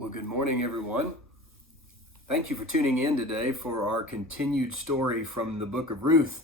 Well, good morning, everyone. Thank you for tuning in today for our continued story from the book of Ruth.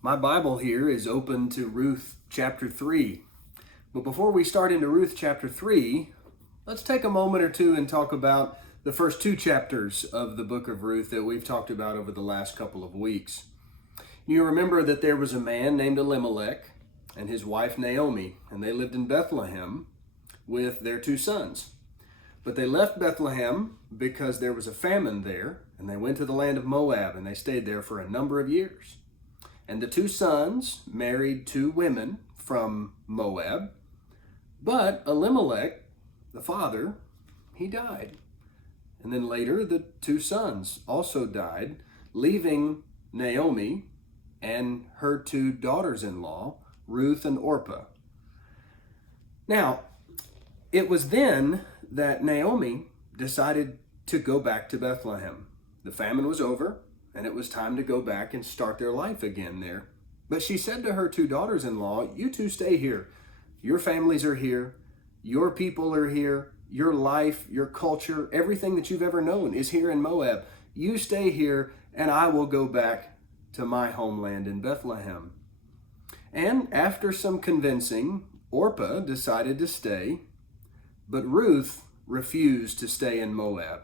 My Bible here is open to Ruth chapter 3. But before we start into Ruth chapter 3, let's take a moment or two and talk about the first two chapters of the book of Ruth that we've talked about over the last couple of weeks. You remember that there was a man named Elimelech and his wife Naomi, and they lived in Bethlehem with their two sons. But they left Bethlehem because there was a famine there, and they went to the land of Moab, and they stayed there for a number of years. And the two sons married two women from Moab, but Elimelech, the father, he died. And then later, the two sons also died, leaving Naomi and her two daughters-in-law, Ruth and Orpah. Now, it was then that Naomi decided to go back to Bethlehem. The famine was over, and it was time to go back and start their life again there. But she said to her two daughters-in-law, "You two stay here. Your families are here. Your people are here. Your life, your culture, everything that you've ever known is here in Moab. You stay here, and I will go back to my homeland in Bethlehem." And after some convincing, Orpah decided to stay, but Ruth refused to stay in Moab.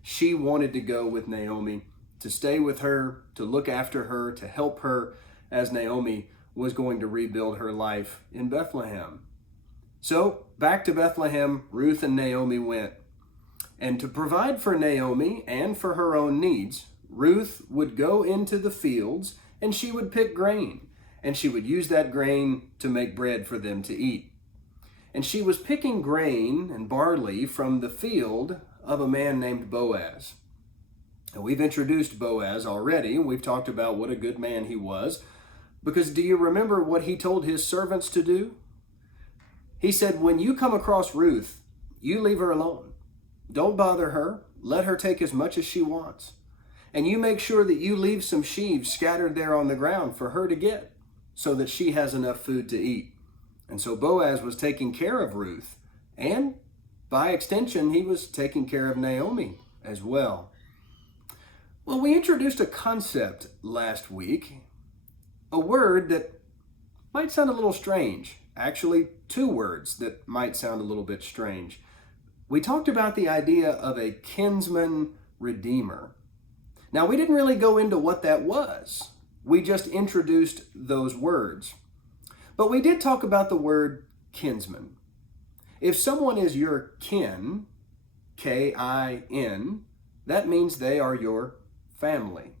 She wanted to go with Naomi, to stay with her, to look after her, to help her as Naomi was going to rebuild her life in Bethlehem. So back to Bethlehem, Ruth and Naomi went. And to provide for Naomi and for her own needs, Ruth would go into the fields and she would pick grain, and she would use that grain to make bread for them to eat. And she was picking grain and barley from the field of a man named Boaz. And we've introduced Boaz already, and we've talked about what a good man he was. Because do you remember what he told his servants to do? He said, when you come across Ruth, you leave her alone. Don't bother her. Let her take as much as she wants. And you make sure that you leave some sheaves scattered there on the ground for her to get, so that she has enough food to eat. And so Boaz was taking care of Ruth, and by extension, he was taking care of Naomi as well. Well, we introduced a concept last week, a word that might sound a little strange. Actually, two words that might sound a little bit strange. We talked about the idea of a kinsman redeemer. Now, we didn't really go into what that was. We just introduced those words. But we did talk about the word kinsman. If someone is your kin, K-I-N, that means they are your family.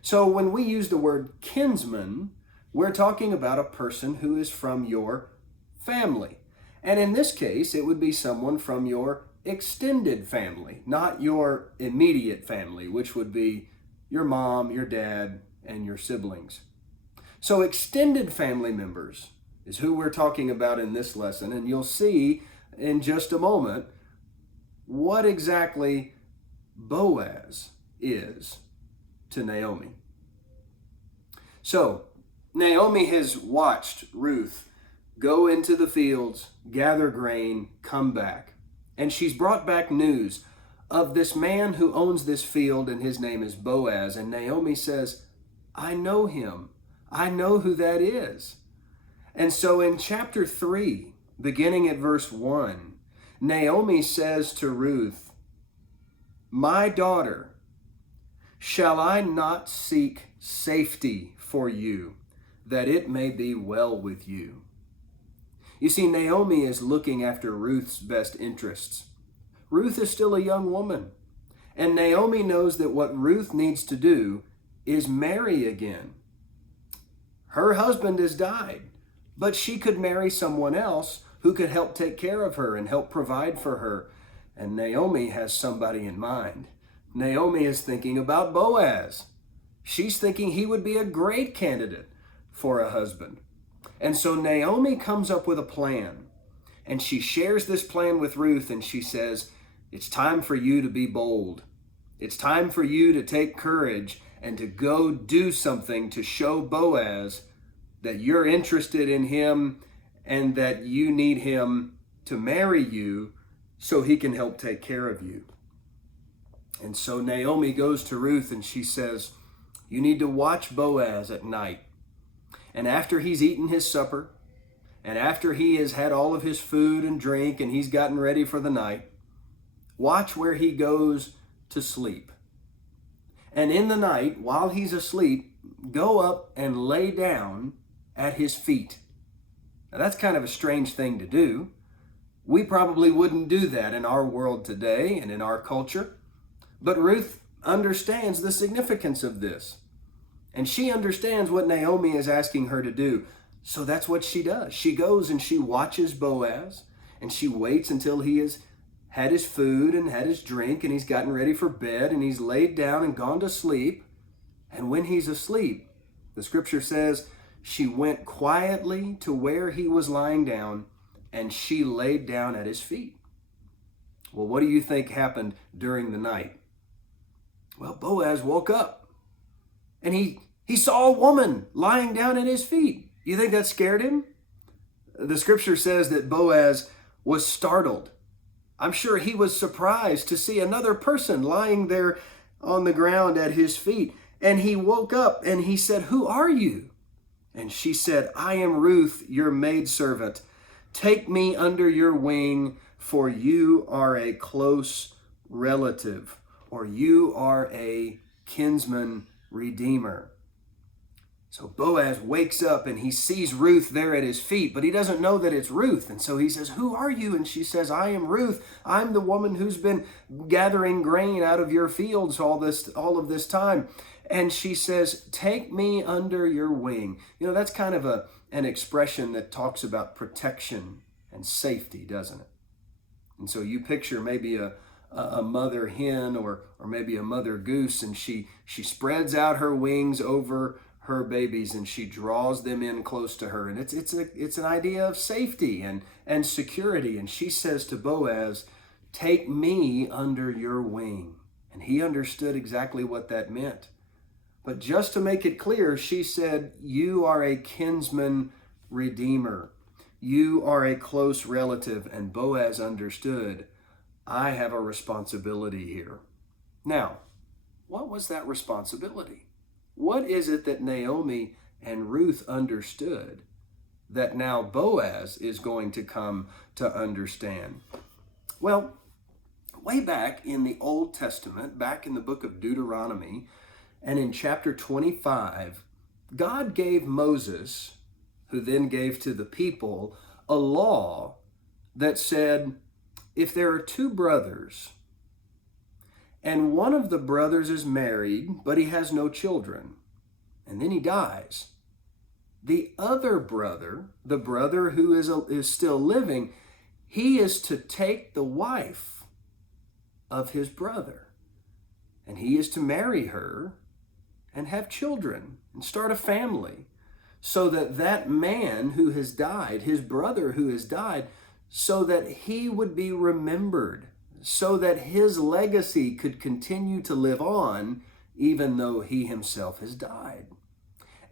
So when we use the word kinsman, we're talking about a person who is from your family. And in this case, it would be someone from your extended family, not your immediate family, which would be your mom, your dad, and your siblings. So extended family members is who we're talking about in this lesson, and you'll see in just a moment what exactly Boaz is to Naomi. So Naomi has watched Ruth go into the fields, gather grain, come back, and she's brought back news of this man who owns this field, and his name is Boaz, and Naomi says, "I know him. I know who that is." And so in chapter 3, beginning at verse 1, Naomi says to Ruth, "My daughter, shall I not seek safety for you, that it may be well with you?" You see, Naomi is looking after Ruth's best interests. Ruth is still a young woman, and Naomi knows that what Ruth needs to do is marry again. Her husband has died, but she could marry someone else who could help take care of her and help provide for her. And Naomi has somebody in mind. Naomi is thinking about Boaz. She's thinking he would be a great candidate for a husband. And so Naomi comes up with a plan, and she shares this plan with Ruth, and she says, "It's time for you to be bold. It's time for you to take courage and to go do something to show Boaz that you're interested in him and that you need him to marry you so he can help take care of you. And so Naomi goes to Ruth and she says, you need to watch Boaz at night. And after he's eaten his supper, and after he has had all of his food and drink and he's gotten ready for the night, watch where he goes to sleep. And in the night, while he's asleep, go up and lay down at his feet. Now that's kind of a strange thing to do. We probably wouldn't do that in our world today and in our culture. But Ruth understands the significance of this. And she understands what Naomi is asking her to do. So that's what she does. She goes and she watches Boaz, and she waits until he has had his food and had his drink, and he's gotten ready for bed, and he's laid down and gone to sleep. And when he's asleep, the scripture says, she went quietly to where he was lying down, and she laid down at his feet. Well, what do you think happened during the night? Well, Boaz woke up, and he saw a woman lying down at his feet. You think that scared him? The scripture says that Boaz was startled. I'm sure he was surprised to see another person lying there on the ground at his feet. And he woke up and he said, who are you? And she said, I am Ruth, your maidservant. Take me under your wing, for you are a close relative, or you are a kinsman redeemer. So Boaz wakes up and he sees Ruth there at his feet, but he doesn't know that it's Ruth. And so he says, who are you? And she says, I am Ruth. I'm the woman who's been gathering grain out of your fields all of this time. And she says, take me under your wing. You know, that's kind of an expression that talks about protection and safety, doesn't it? And so you picture maybe a mother hen or maybe a mother goose, and she spreads out her wings over her babies and she draws them in close to her. And it's an idea of safety and security. And she says to Boaz, take me under your wing. And he understood exactly what that meant. But just to make it clear, she said, you are a kinsman redeemer. You are a close relative. And Boaz understood, I have a responsibility here. Now, what was that responsibility? What is it that Naomi and Ruth understood that now Boaz is going to come to understand? Well, way back in the Old Testament, back in the book of Deuteronomy, and in chapter 25, God gave Moses, who then gave to the people, a law that said, if there are two brothers, and one of the brothers is married, but he has no children, and then he dies, the other brother, the brother who is still living, he is to take the wife of his brother, and he is to marry her and have children and start a family, so that that man who has died, his brother who has died, so that he would be remembered, so that his legacy could continue to live on even though he himself has died.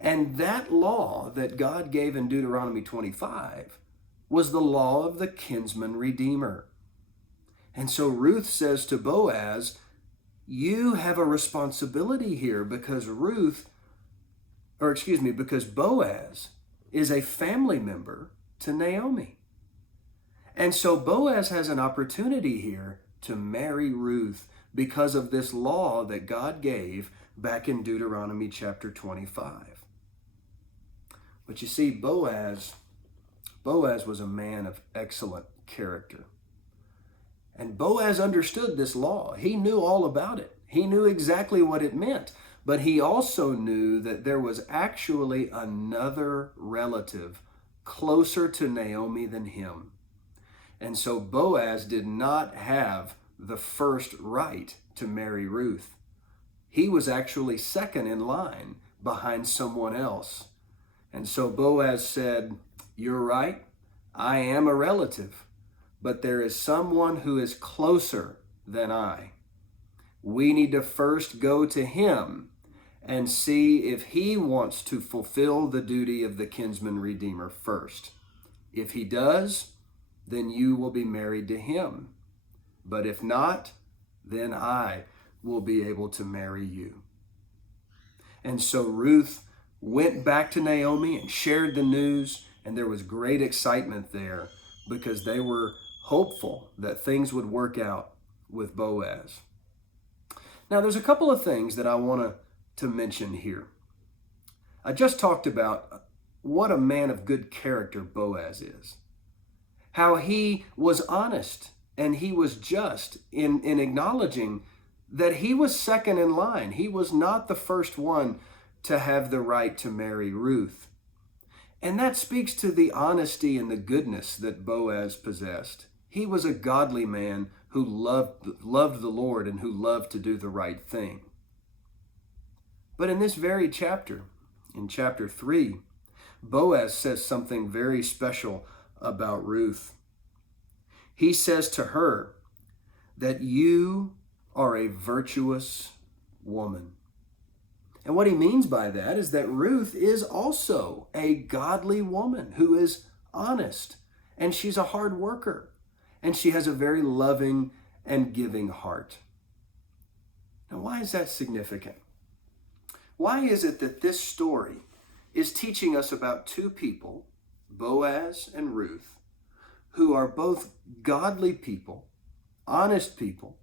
And that law that God gave in Deuteronomy 25 was the law of the kinsman redeemer. And so Ruth says to Boaz, you have a responsibility here because because Boaz is a family member to Naomi. And so Boaz has an opportunity here to marry Ruth because of this law that God gave back in Deuteronomy chapter 25. But you see, Boaz was a man of excellent character. And Boaz understood this law. He knew all about it. He knew exactly what it meant. But he also knew that there was actually another relative closer to Naomi than him. And so Boaz did not have the first right to marry Ruth. He was actually second in line behind someone else. And so Boaz said, you're right, I am a relative, but there is someone who is closer than I. We need to first go to him and see if he wants to fulfill the duty of the kinsman redeemer first. If he does, then you will be married to him. But if not, then I will be able to marry you." And so Ruth went back to Naomi and shared the news, and there was great excitement there because they were hopeful that things would work out with Boaz. Now, there's a couple of things that I want to mention here. I just talked about what a man of good character Boaz is, how he was honest and he was just in acknowledging that he was second in line. He was not the first one to have the right to marry Ruth. And that speaks to the honesty and the goodness that Boaz possessed. He was a godly man who loved the Lord and who loved to do the right thing. But in this very chapter, in chapter 3, Boaz says something very special about Ruth. He says to her that you are a virtuous woman. And what he means by that is that Ruth is also a godly woman who is honest, and she's a hard worker, and she has a very loving and giving heart. Now, why is that significant? Why is it that this story is teaching us about two people, Boaz and Ruth, who are both godly people, honest people,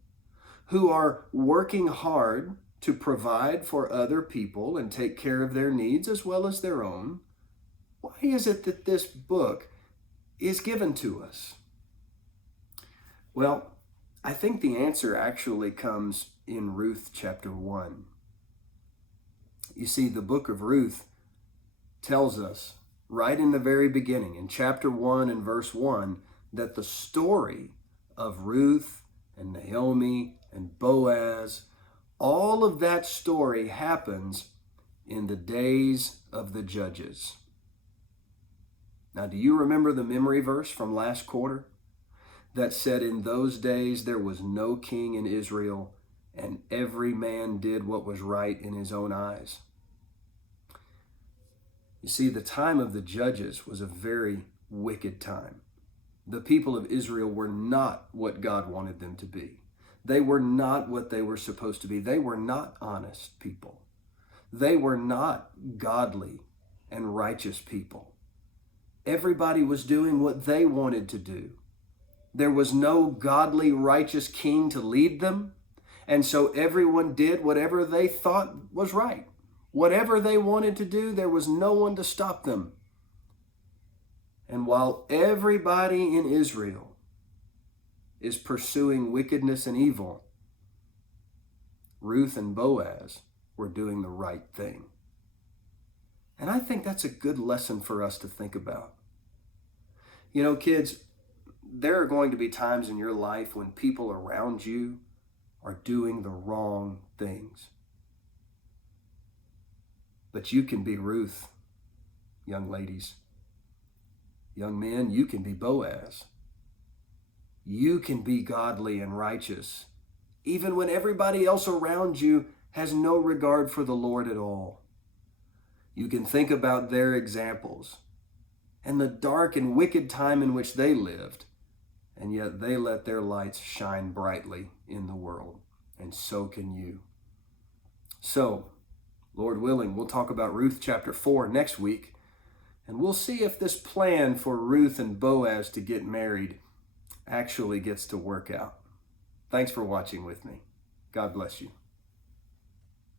who are working hard to provide for other people and take care of their needs as well as their own? Why is it that this book is given to us? Well, I think the answer actually comes in Ruth chapter 1. You see, the book of Ruth tells us right in the very beginning, in chapter 1 and verse 1, that the story of Ruth and Naomi and Boaz, all of that story happens in the days of the judges. Now, do you remember the memory verse from last quarter that said, "In those days there was no king in Israel, and every man did what was right in his own eyes"? You see, the time of the judges was a very wicked time. The people of Israel were not what God wanted them to be. They were not what they were supposed to be. They were not honest people. They were not godly and righteous people. Everybody was doing what they wanted to do. There was no godly, righteous king to lead them, and so everyone did whatever they thought was right. Whatever they wanted to do, there was no one to stop them. And while everybody in Israel is pursuing wickedness and evil, Ruth and Boaz were doing the right thing. And I think that's a good lesson for us to think about. You know, kids, there are going to be times in your life when people around you are doing the wrong things. But you can be Ruth, young ladies. Young men, you can be Boaz. You can be godly and righteous, even when everybody else around you has no regard for the Lord at all. You can think about their examples and the dark and wicked time in which they lived, and yet they let their lights shine brightly in the world, and so can you. So, Lord willing, we'll talk about Ruth chapter 4 next week, and we'll see if this plan for Ruth and Boaz to get married actually gets to work out. Thanks for watching with me. God bless you.